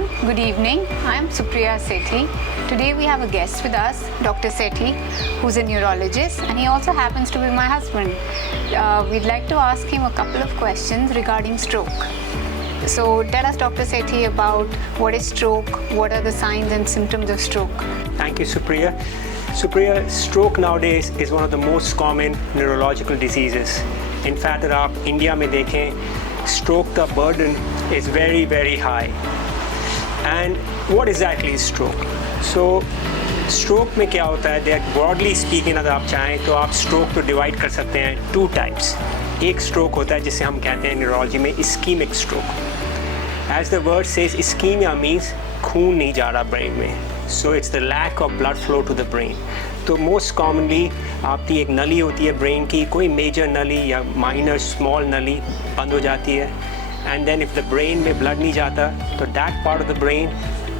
everyone. Good evening. I am Supriya Sethi. Today we have a guest with us, Dr. Sethi, who's a neurologist, and he also happens to be my husband. We'd like to ask him a couple of questions regarding stroke. So tell us, Dr. Sethi, about what is stroke, what are the signs and symptoms of stroke? Thank you, Supriya. Supriya, stroke nowadays is one of the most common neurological diseases. In fact, अगर आप India में देखें, stroke का burden is very, very high. And what exactly is stroke? So, stroke में क्या होता है? That broadly speaking, अगर आप चाहें तो आप stroke को divide कर सकते हैं two types. एक stroke होता है जिसे हम कहते हैं neurology में ischemic stroke. As the word says, ischemia means खून नहीं जा रहा brain में. So it's the lack of blood flow to the brain. तो most commonly आपकी एक नली होती है brain की, कोई major नली या minor small नली बंद हो जाती है. And then if the brain में blood नहीं जाता, तो that part of the brain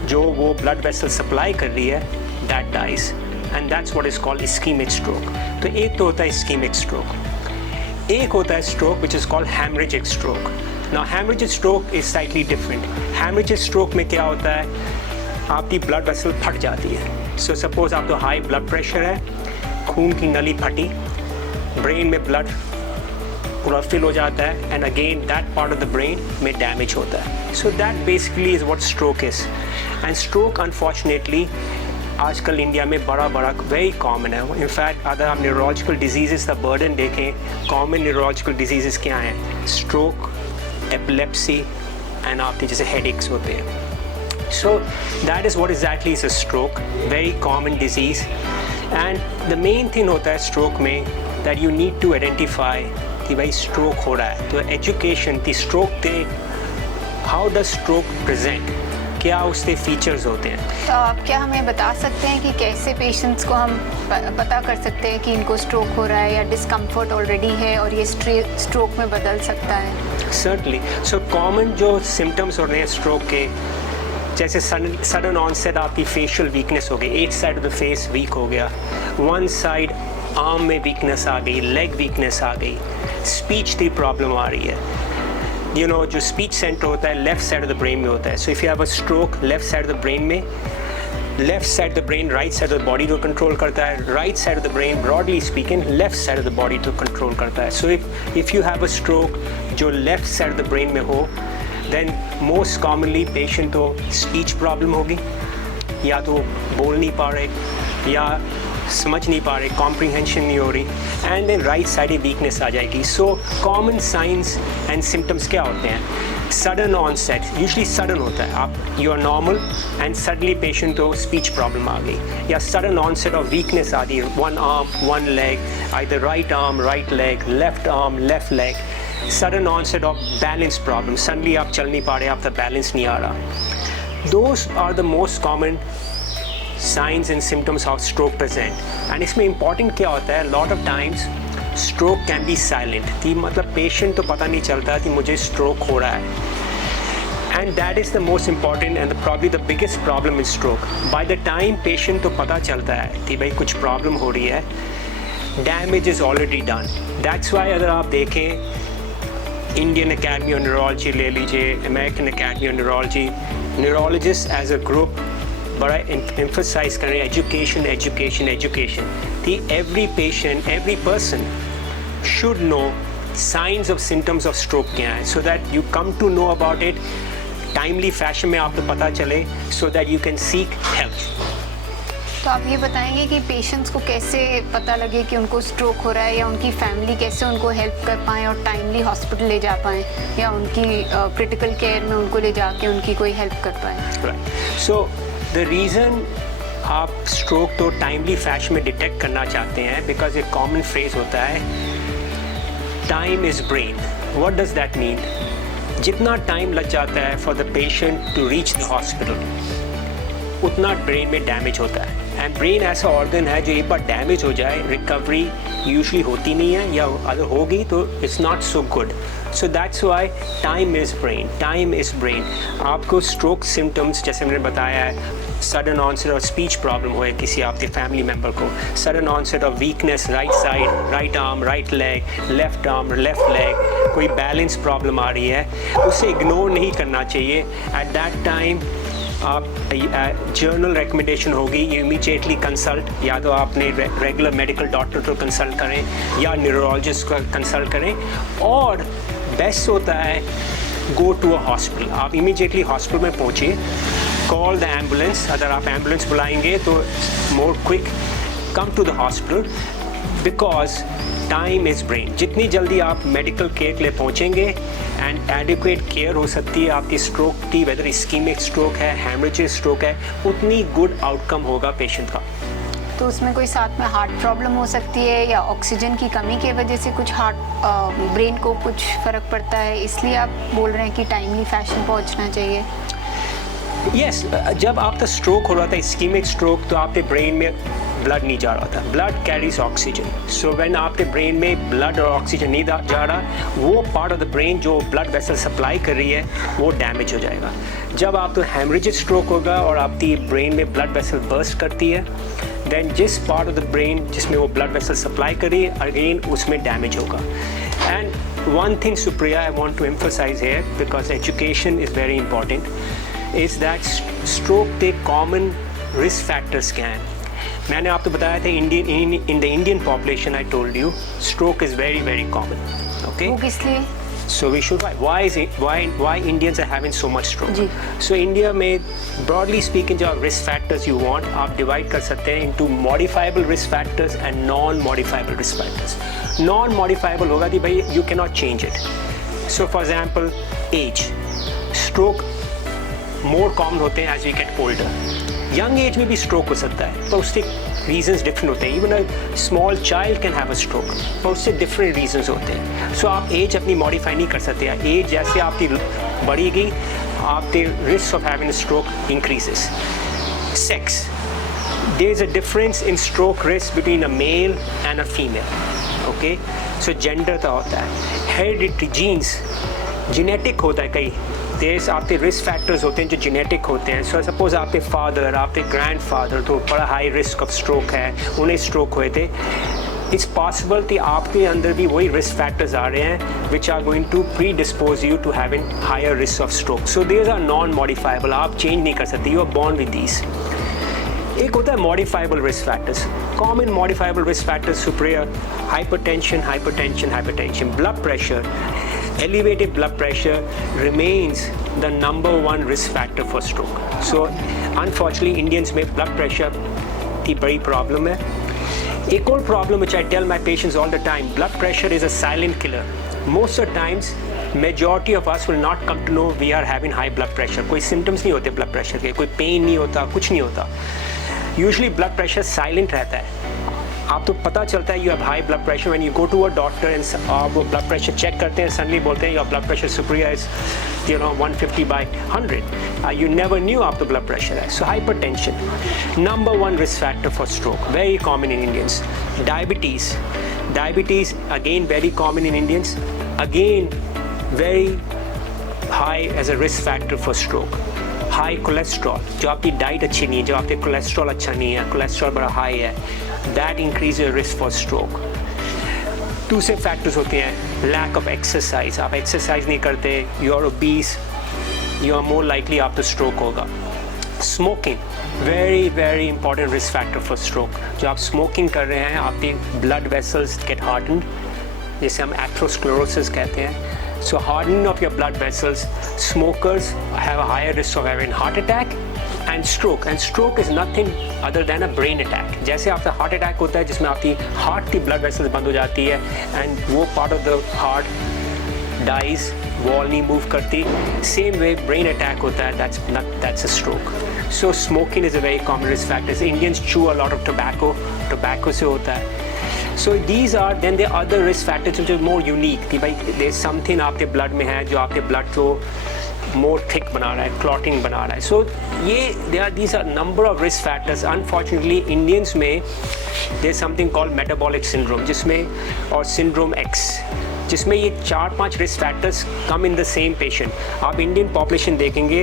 जो वो blood vessel supply कर रही है, that dies. And that's what is called ischemic stroke. तो एक तो होता है ischemic stroke. एक होता है stroke which is called hemorrhagic stroke. Now hemorrhagic stroke is slightly different. Hemorrhagic stroke में क्या होता है? आपकी ब्लड वेसल फट जाती है. सो सपोज आप तो हाई ब्लड प्रेशर है, खून की नली फटी, ब्रेन में ब्लड पूरा फिल हो जाता है, and again that part of the brain में डैमेज होता है. So that basically is what stroke is. And stroke unfortunately आजकल इंडिया में बड़ा वेरी कॉमन है. इनफैक्ट अगर आप न्यूरोलॉजिकल डिजीज़ का बर्डन देखें, कॉमन न्यूरोलॉजिकल डिजीज़ क्या हैं? स्ट्रोक, एपिलेप्सी एंड आपके जैसे हेडेक्स होते हैं. So that is what exactly is a stroke, very common disease. And the main thing होता है stroke में that you need to identify कि भाई stroke हो रहा है. तो education थी stroke थे, how does stroke present, क्या उसके features होते हैं. तो आप क्या हमें बता सकते हैं कि कैसे पेशेंट्स को हम पता कर सकते हैं कि इनको स्ट्रोक हो रहा है या डिस्कम्फर्ट ऑलरेडी है और ये स्ट्रोक में बदल सकता है? Certainly. So common जो symptoms होते हैं stroke के, जैसे सडन ऑनसेट आपकी फेशियल वीकनेस हो गई, एक side of the face weak हो गया, वन साइड आर्म में वीकनेस आ गई, लेग वीकनेस आ गई, स्पीच की प्रॉब्लम आ रही है. यू नो जो स्पीच सेंटर होता है left side of the brain में होता है. So if you have a stroke left side of the brain में, left side of the brain right side of the body को कंट्रोल करता है, right side of the brain broadly speaking left side of the body को control करता है. So if you have a stroke जो left side of the brain में हो, then most commonly patient तो speech problem होगी, या तो बोल नहीं पा रहे या समझ नहीं पा रहे, comprehension नहीं हो रही, and then right side weakness आ जाएगी. So common signs and symptoms क्या होते हैं? Sudden onset, usually sudden होता है, आप you are normal and suddenly patient तो speech problem आ गई, या sudden onset of weakness आ गई, one arm, one leg, either right arm, right leg, left arm, left leg. Sudden onset of balance problem, suddenly आप चल नहीं पा रहे, आपका बैलेंस नहीं आ रहा. Those are the most common signs and symptoms of stroke present. And इसमें important क्या होता है? Lot of times stroke can be silent. कि मतलब patient तो पता नहीं चलता कि मुझे stroke हो रहा है. And that is the most important and probably the biggest problem in stroke. By the time patient तो पता चलता है कि भाई कुछ problem हो रही है, damage is already done. That's why अगर आप देखें Indian Academy of Neurology ले लीजिए, American Academy of Neurology, neurologists as a group बड़ा emphasize कर रहे हैं education, education, education. कि every patient, every person should know signs of symptoms of stroke क्या हैं, so that you come to know about it timely fashion में आपको पता चले, so that you can seek help. तो आप ये बताएंगे कि पेशेंट्स को कैसे पता लगे कि उनको स्ट्रोक हो रहा है, या उनकी फैमिली कैसे उनको हेल्प कर पाएँ और टाइमली हॉस्पिटल ले जा पाएँ, या उनकी क्रिटिकल केयर में उनको ले जाके उनकी कोई हेल्प कर पाएँ? सो द रीज़न आप स्ट्रोक तो टाइमली फैशन में डिटेक्ट करना चाहते हैं, बिकॉज एक कॉमन फ्रेज होता है time is brain. What does that mean? जितना टाइम लग जाता है for the patient to reach the hospital, उतना ब्रेन में डैमेज होता है. एंड ब्रेन ऐसा ऑर्गन है जो एक बार डैमेज हो जाए रिकवरी यूजुअली होती नहीं है, या अगर होगी तो it's not so good. So that's why time is brain, time is brain. आपको स्ट्रोक सिम्टम्स जैसे मैंने बताया है, sudden onset of speech problem हो किसी आपके फैमिली मेम्बर को, sudden onset of weakness right side, right arm, right leg, left arm, left leg, कोई बैलेंस प्रॉब्लम आ रही है, उसे इग्नोर नहीं करना चाहिए. एट दैट टाइम आप जर्नल रिकमेंडेशन होगी, यू इमीडिएटली कंसल्ट, या तो आपने रेगुलर मेडिकल डॉक्टर को कंसल्ट करें या न्यूरोलॉजिस्ट को कंसल्ट करें, और बेस्ट होता है गो टू अ हॉस्पिटल। आप इमीडिएटली हॉस्पिटल में पहुँचिए, कॉल द एम्बुलेंस, अगर आप एम्बुलेंस बुलाएंगे तो more quick come to the hospital, because time is brain. जितनी जल्दी आप मेडिकल केयर के लिए पहुँचेंगे एंड एडिक्वेट केयर हो सकती है आपकी स्ट्रोक की, वेदर इस्कीमिक स्ट्रोक है, हेमरेजिक स्ट्रोक है, उतनी गुड आउटकम होगा पेशेंट का। तो उसमें कोई साथ में हार्ट प्रॉब्लम हो सकती है या ऑक्सीजन की कमी की वजह से कुछ हार्ट ब्रेन को कुछ फ़र्क पड़ता है, इसलिए आप बोल रहे हैं कि टाइमली फैशन पहुंचना चाहिए? यस, जब आपका स्ट्रोक हो रहा था, इस्कीमिक स्ट्रोक, तो आपके ब्रेन में ब्लड नहीं जा रहा था। Blood carries oxygen, so when आपके ब्रेन में ब्लड और ऑक्सीजन नहीं जा रहा, वो पार्ट ऑफ द ब्रेन जो ब्लड वेसल सप्लाई कर रही है वो डैमेज हो जाएगा। जब आपको हेमरेजिक स्ट्रोक होगा और आपकी ब्रेन में ब्लड वेसल बर्स्ट करती है, देन जिस पार्ट ऑफ द ब्रेन जिसमें वो ब्लड वेसल सप्लाई कर रही है, अगेन उसमें डैमेज होगा। And one thing Supriya I want to emphasize here, because education is very important, is that stroke के कॉमन रिस्क फैक्टर्स क्या हैं। मैंने आपको बताया था in the Indian population, I told you stroke is very very common, okay. वो किस लिए? So we should, why Indians are having so much stroke? So India में broadly speaking जो risk factors you want, आप divide कर सकते हैं into modifiable risk factors and non-modifiable risk factors. Non-modifiable होगा कि भाई you cannot change it. So for example, age, stroke more common होते हैं as we get older. Young age में भी स्ट्रोक हो सकता है, पर उसके रीजंस डिफरेंट होते हैं। Even a small child can have a stroke, पर उससे डिफरेंट रीजंस होते हैं। सो आप एज अपनी मॉडिफाई नहीं कर सकते। एज जैसे आपकी बढ़ेगी, आपके risk of having stroke increases. Sex, there is a difference in stroke risk between a male and a female, okay. So gender का होता है। हेरिडिटरी जीन्स, जेनेटिक होता है, कई देश आपके रिस्क फैक्टर्स होते हैं जो जेनेटिक होते हैं। सो सपोज आपके फादर, आपके ग्रैंडफादर तो बड़ा हाई रिस्क ऑफ स्ट्रोक है, उन्हें स्ट्रोक हुए थे, इट्स पॉसिबल कि आपके अंदर भी वही रिस्क फैक्टर्स आ रहे हैं which are going to predispose you to having higher risk of stroke. So there are non modifiable, आप चेंज नहीं कर सकते, you are born with these. एक होता है modifiable risk factors. Common modifiable risk factors Supriya, hypertension, blood pressure. Elevated blood pressure remains the number one risk factor for stroke. So unfortunately Indians में blood pressure की बड़ी problem है। एक और problem which I tell my patients all the time, blood pressure is a silent killer. Most of the times majority of us will not come to know we are having high blood pressure. कोई symptoms नहीं होते blood pressure के, कोई pain नहीं होता, कुछ नहीं होता। Usually blood pressure silent रहता है। आप तो पता चलता है you have high blood pressure when you go to a doctor and आप वो ब्लड प्रेशर चेक करते हैं, सडनली बोलते हैं your blood pressure Supriya is 150/100, you never knew आप तो ब्लड प्रेशर है। So hypertension number one risk factor for stroke, very common in Indians. Diabetes again very common in Indians, again very high age a risk factor for stroke. High cholesterol, जो आपकी diet अच्छी नहीं है, जो आपके cholesterol अच्छा नहीं है, कोलेस्ट्रॉल बड़ा हाई है, that increase your risk for stroke. दूसरे फैक्टर्स होते हैं लैक ऑफ एक्सरसाइज, आप एक्सरसाइज नहीं करते, you are obese, you are more likely आपको स्ट्रोक होगा। Smoking, very very important risk factor for stroke. जो आप स्मोकिंग कर रहे हैं, आपके ब्लड वेसल्स गेट हार्डन्ड, जिसे हम एथेरोस्क्लेरोसिस कहते हैं। So hardening of your blood vessels, smokers have a higher risk of having heart attack and stroke. And stroke is nothing other than a brain attack. जैसे आपका heart attack होता है जिसमें आपकी heart की blood vessels बंद हो जाती है and वो part of the heart dies, wall नहीं move करती. Same way brain attack होता है, that's a stroke. So smoking is a very common risk factor. Indians chew a lot of tobacco से होता है. So these are, then there are other risk factors which are more unique कि भाई there's something आपके blood में है जो आपके blood को more thick बना रहा है, clotting बना रहा है। So ये these are number of risk factors. Unfortunately Indians में there's something called metabolic syndrome जिसमें और syndrome X जिसमें ये 4-5 risk factors come in the same patient. आप Indian population देखेंगे,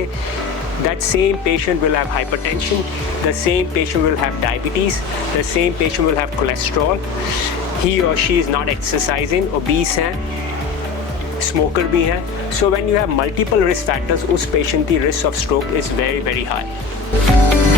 that same patient will have hypertension, the same patient will have diabetes, the same patient will have cholesterol, he or she is not exercising, obese हैं, smoker भी है. So when you have multiple risk factors, उस patient की risk of stroke is very very high.